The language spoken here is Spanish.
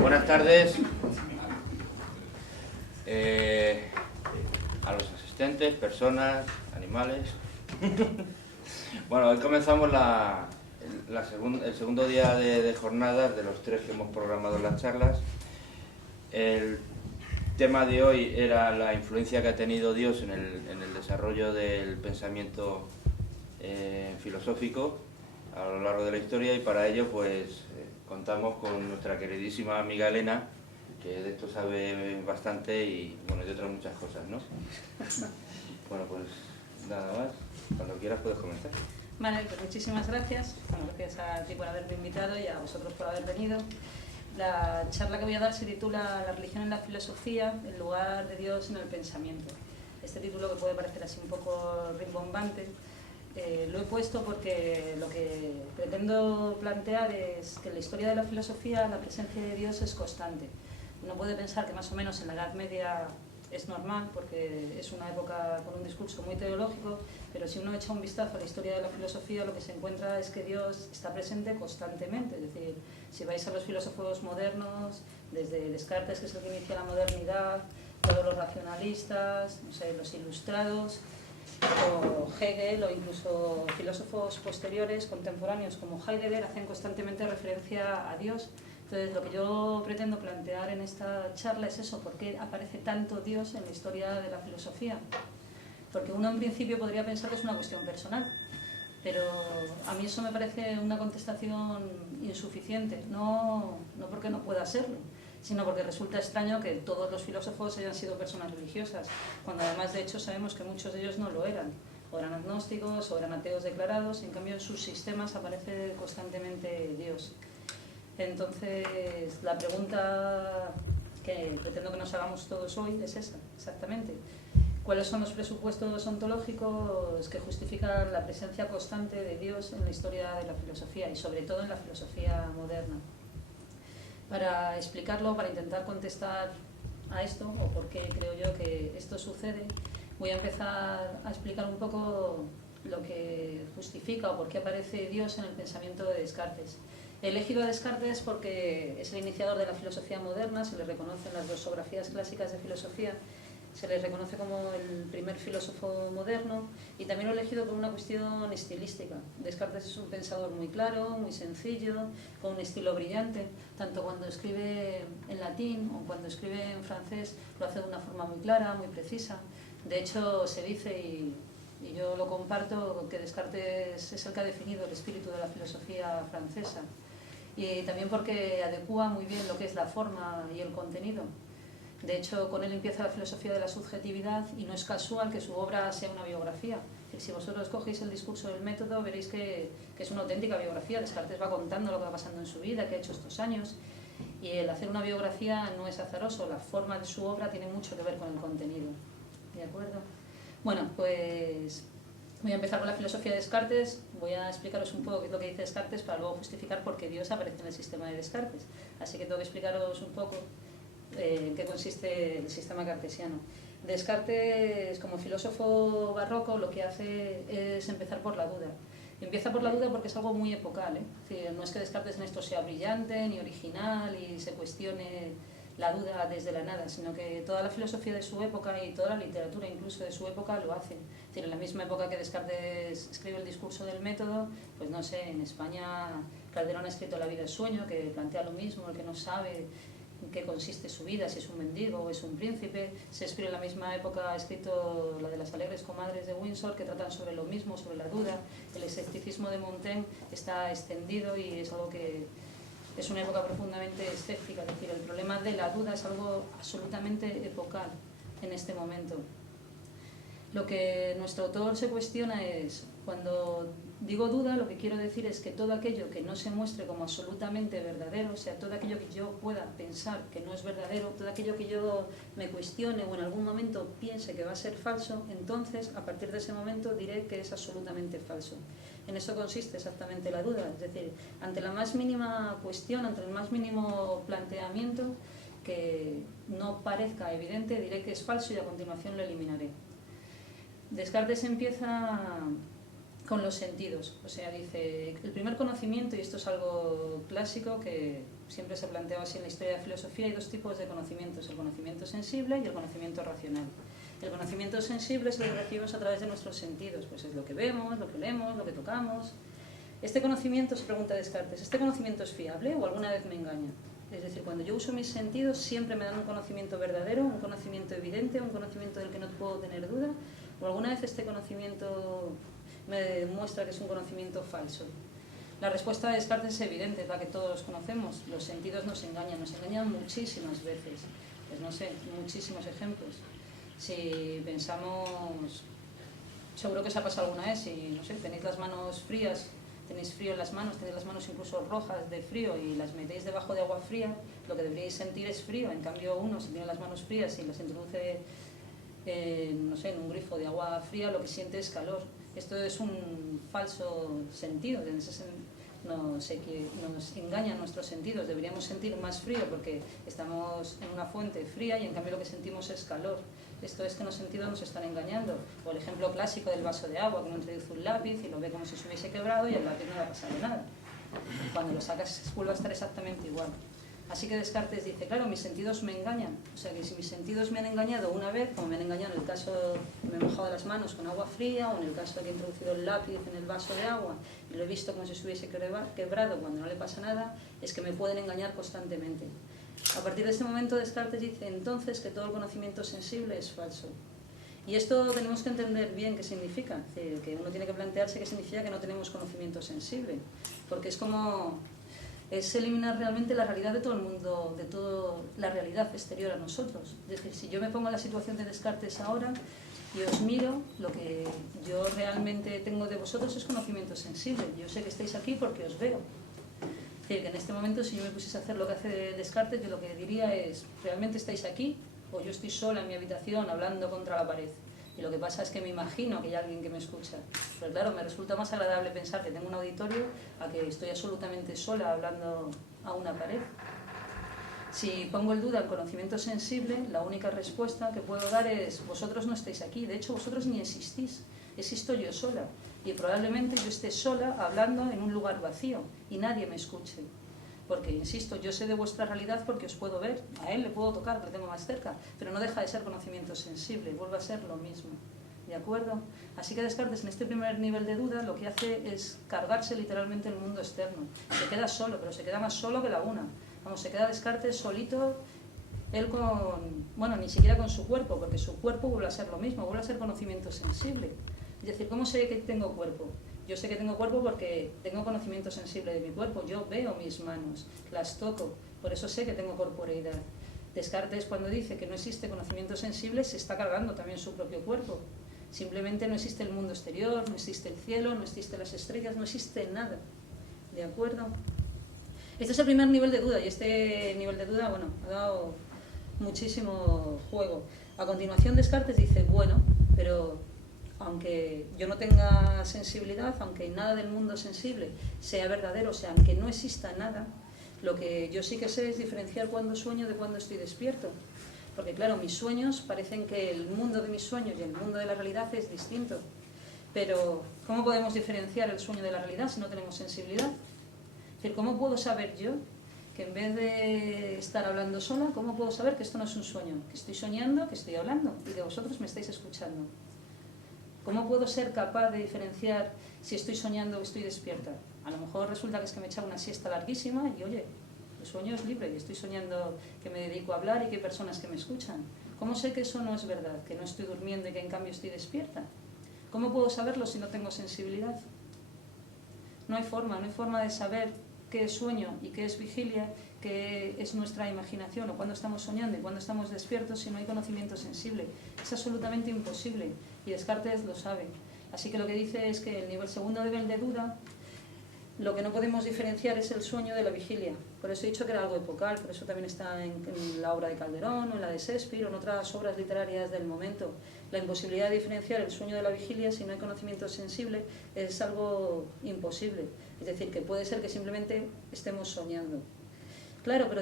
Buenas tardes a los asistentes, personas, animales. Bueno, hoy comenzamos el segundo día de jornadas de los 3 que hemos programado en las charlas. El tema de hoy era la influencia que ha tenido Dios en el desarrollo del pensamiento filosófico a lo largo de la historia, y para ello pues contamos con nuestra queridísima amiga Elena, que de esto sabe bastante y bueno, de otras muchas cosas, ¿no? Bueno, pues nada más, cuando quieras puedes comenzar. Vale, pues muchísimas gracias. Bueno, gracias a ti por haberme invitado y a vosotros por haber venido. La charla que voy a dar se titula La religión en la filosofía, el lugar de Dios en el pensamiento. Este título, que puede parecer así un poco rimbombante, lo he puesto porque lo que pretendo plantear es que en la historia de la filosofía la presencia de Dios es constante. Uno puede pensar que más o menos en la Edad Media es normal, porque es una época con un discurso muy teológico, pero si uno echa un vistazo a la historia de la filosofía, lo que se encuentra es que Dios está presente constantemente. Es decir, si vais a los filósofos modernos, desde Descartes, que es el que inicia la modernidad, todos los racionalistas, no sé, los ilustrados, o Hegel, o incluso filósofos posteriores, contemporáneos como Heidegger, hacen constantemente referencia a Dios. Entonces, lo que yo pretendo plantear en esta charla es eso: ¿por qué aparece tanto Dios en la historia de la filosofía? Porque uno en principio podría pensar que es una cuestión personal, pero a mí eso me parece una contestación insuficiente, no porque no pueda serlo, sino porque resulta extraño que todos los filósofos hayan sido personas religiosas, cuando además de hecho sabemos que muchos de ellos no lo eran, o eran agnósticos o eran ateos declarados. En cambio en sus sistemas aparece constantemente Dios. Entonces la pregunta que pretendo que nos hagamos todos hoy es esa, exactamente: ¿cuáles son los presupuestos ontológicos que justifican la presencia constante de Dios en la historia de la filosofía, y sobre todo en la filosofía moderna? Para explicarlo, para intentar contestar a esto, o por qué creo yo que esto sucede, voy a empezar a explicar un poco lo que justifica o por qué aparece Dios en el pensamiento de Descartes. He elegido a Descartes porque es el iniciador de la filosofía moderna, se le reconoce en las dosografías clásicas de filosofía, se le reconoce como el primer filósofo moderno, y también lo he elegido por una cuestión estilística. Descartes es un pensador muy claro, muy sencillo, con un estilo brillante. Tanto cuando escribe en latín o cuando escribe en francés lo hace de una forma muy clara, muy precisa. De hecho, se dice, y yo lo comparto, que Descartes es el que ha definido el espíritu de la filosofía francesa. Y también porque adecúa muy bien lo que es la forma y el contenido. De hecho, con él empieza la filosofía de la subjetividad, y no es casual que su obra sea una biografía. Si vosotros cogéis el discurso del método, veréis que es una auténtica biografía. Descartes va contando lo que va pasando en su vida, qué ha hecho estos años, y el hacer una biografía no es azaroso. La forma de su obra tiene mucho que ver con el contenido. ¿De acuerdo? Bueno, pues voy a empezar con la filosofía de Descartes. Voy a explicaros un poco qué es lo que dice Descartes para luego justificar por qué Dios aparece en el sistema de Descartes. Así que tengo que explicaros un poco en qué consiste el sistema cartesiano. Descartes, como filósofo barroco, lo que hace es empezar por la duda. Empieza por la duda porque es algo muy epocal, ¿eh? Es decir, no es que Descartes en esto sea brillante ni original y se cuestione la duda desde la nada, sino que toda la filosofía de su época y toda la literatura incluso de su época lo hacen. Es decir, en la misma época que Descartes escribe el discurso del método, pues no sé, en España Calderón ha escrito La vida es sueño, que plantea lo mismo: el que no sabe en qué consiste su vida, si es un mendigo o es un príncipe. Shakespeare en la misma época ha escrito la de las alegres comadres de Windsor, que tratan sobre lo mismo, sobre la duda. El escepticismo de Montaigne está extendido y es algo que es una época profundamente escéptica. Es decir, el problema de la duda es algo absolutamente epocal en este momento. Lo que nuestro autor se cuestiona es, cuando digo duda, lo que quiero decir es que todo aquello que no se muestre como absolutamente verdadero, o sea, todo aquello que yo pueda pensar que no es verdadero, todo aquello que yo me cuestione o en algún momento piense que va a ser falso, entonces a partir de ese momento diré que es absolutamente falso. En eso consiste exactamente la duda. Es decir, ante la más mínima cuestión, ante el más mínimo planteamiento que no parezca evidente, diré que es falso y a continuación lo eliminaré. Descartes empieza con los sentidos, o sea, dice, el primer conocimiento, y esto es algo clásico que siempre se ha planteado así en la historia de la filosofía, hay dos tipos de conocimientos, el conocimiento sensible y el conocimiento racional. El conocimiento sensible es lo que recibimos a través de nuestros sentidos, pues es lo que vemos, lo que leemos, lo que tocamos. Este conocimiento, se pregunta Descartes, ¿este conocimiento es fiable o alguna vez me engaña? Es decir, cuando yo uso mis sentidos siempre me dan un conocimiento verdadero, un conocimiento evidente, un conocimiento del que no puedo tener duda, o alguna vez este conocimiento me demuestra que es un conocimiento falso. La respuesta de Descartes es evidente, es la que todos conocemos. Los sentidos nos engañan muchísimas veces. Pues no sé, muchísimos ejemplos. Si pensamos, seguro que os ha pasado alguna vez, si no sé, tenéis las manos frías, tenéis frío en las manos, tenéis las manos incluso rojas de frío y las metéis debajo de agua fría, lo que deberíais sentir es frío. En cambio uno, si tiene las manos frías y las introduce no sé, en un grifo de agua fría, lo que siente es calor. Esto es un falso sentido, nos engañan nuestros sentidos. Deberíamos sentir más frío porque estamos en una fuente fría y en cambio lo que sentimos es calor. Esto es que los sentidos nos están engañando. O el ejemplo clásico del vaso de agua, que uno introduce un lápiz y lo ve como si se hubiese quebrado y el lápiz no le ha pasado nada. Cuando lo sacas vuelve a estar exactamente igual. Así que Descartes dice, claro, mis sentidos me engañan. O sea que si mis sentidos me han engañado una vez, como me han engañado en el caso de me he mojado las manos con agua fría, o en el caso de que he introducido el lápiz en el vaso de agua y lo he visto como si se hubiese quebrado cuando no le pasa nada, es que me pueden engañar constantemente. A partir de este momento Descartes dice entonces que todo el conocimiento sensible es falso. Y esto tenemos que entender bien qué significa. Es decir, que uno tiene que plantearse qué significa que no tenemos conocimiento sensible. Porque es eliminar realmente la realidad de todo el mundo, de toda la realidad exterior a nosotros. Es decir, si yo me pongo en la situación de Descartes ahora y os miro, lo que yo realmente tengo de vosotros es conocimiento sensible. Yo sé que estáis aquí porque os veo. Es decir, que en este momento si yo me pusiese a hacer lo que hace Descartes, yo lo que diría es, ¿realmente estáis aquí? O yo estoy sola en mi habitación hablando contra la pared. Y lo que pasa es que me imagino que hay alguien que me escucha. Pero claro, me resulta más agradable pensar que tengo un auditorio a que estoy absolutamente sola hablando a una pared. Si pongo en duda el conocimiento sensible, la única respuesta que puedo dar es vosotros no estáis aquí, de hecho vosotros ni existís, existo yo sola. Y probablemente yo esté sola hablando en un lugar vacío y nadie me escuche. Porque, insisto, yo sé de vuestra realidad porque os puedo ver, a él le puedo tocar, que le tengo más cerca, pero no deja de ser conocimiento sensible, vuelve a ser lo mismo. ¿De acuerdo? Así que Descartes, en este primer nivel de duda, lo que hace es cargarse literalmente el mundo externo. Se queda solo, pero se queda más solo que la una. Vamos, se queda Descartes solito, él bueno, ni siquiera con su cuerpo, porque su cuerpo vuelve a ser lo mismo, vuelve a ser conocimiento sensible. Es decir, ¿cómo sé que tengo cuerpo? Yo sé que tengo cuerpo porque tengo conocimiento sensible de mi cuerpo. Yo veo mis manos, las toco, por eso sé que tengo corporeidad. Descartes, cuando dice que no existe conocimiento sensible, se está cargando también su propio cuerpo. Simplemente no existe el mundo exterior, no existe el cielo, no existen las estrellas, no existe nada. ¿De acuerdo? Este es el primer nivel de duda y este nivel de duda, bueno, ha dado muchísimo juego. A continuación Descartes dice, bueno, pero aunque yo no tenga sensibilidad, aunque nada del mundo sensible sea verdadero, o sea, aunque no exista nada, lo que yo sí que sé es diferenciar cuando sueño de cuando estoy despierto. Porque claro, mis sueños parecen que el mundo de mis sueños y el mundo de la realidad es distinto. Pero, ¿cómo podemos diferenciar el sueño de la realidad si no tenemos sensibilidad? Es decir, ¿cómo puedo saber yo que en vez de estar hablando sola, cómo puedo saber que esto no es un sueño? Que estoy soñando, que estoy hablando y que vosotros me estáis escuchando. ¿Cómo puedo ser capaz de diferenciar si estoy soñando o estoy despierta? A lo mejor resulta que es que me he echado una siesta larguísima y, oye, el sueño es libre y estoy soñando que me dedico a hablar y que hay personas que me escuchan. ¿Cómo sé que eso no es verdad, que no estoy durmiendo y que en cambio estoy despierta? ¿Cómo puedo saberlo si no tengo sensibilidad? No hay forma de saber qué es sueño y qué es vigilia, qué es nuestra imaginación o cuándo estamos soñando y cuándo estamos despiertos si no hay conocimiento sensible. Es absolutamente imposible y Descartes lo sabe. Así que lo que dice es que el segundo nivel de duda, lo que no podemos diferenciar es el sueño de la vigilia. Por eso he dicho que era algo epocal, por eso también está en la obra de Calderón o en la de Shakespeare o en otras obras literarias del momento. La imposibilidad de diferenciar el sueño de la vigilia si no hay conocimiento sensible es algo imposible. Es decir, que puede ser que simplemente estemos soñando. Claro, pero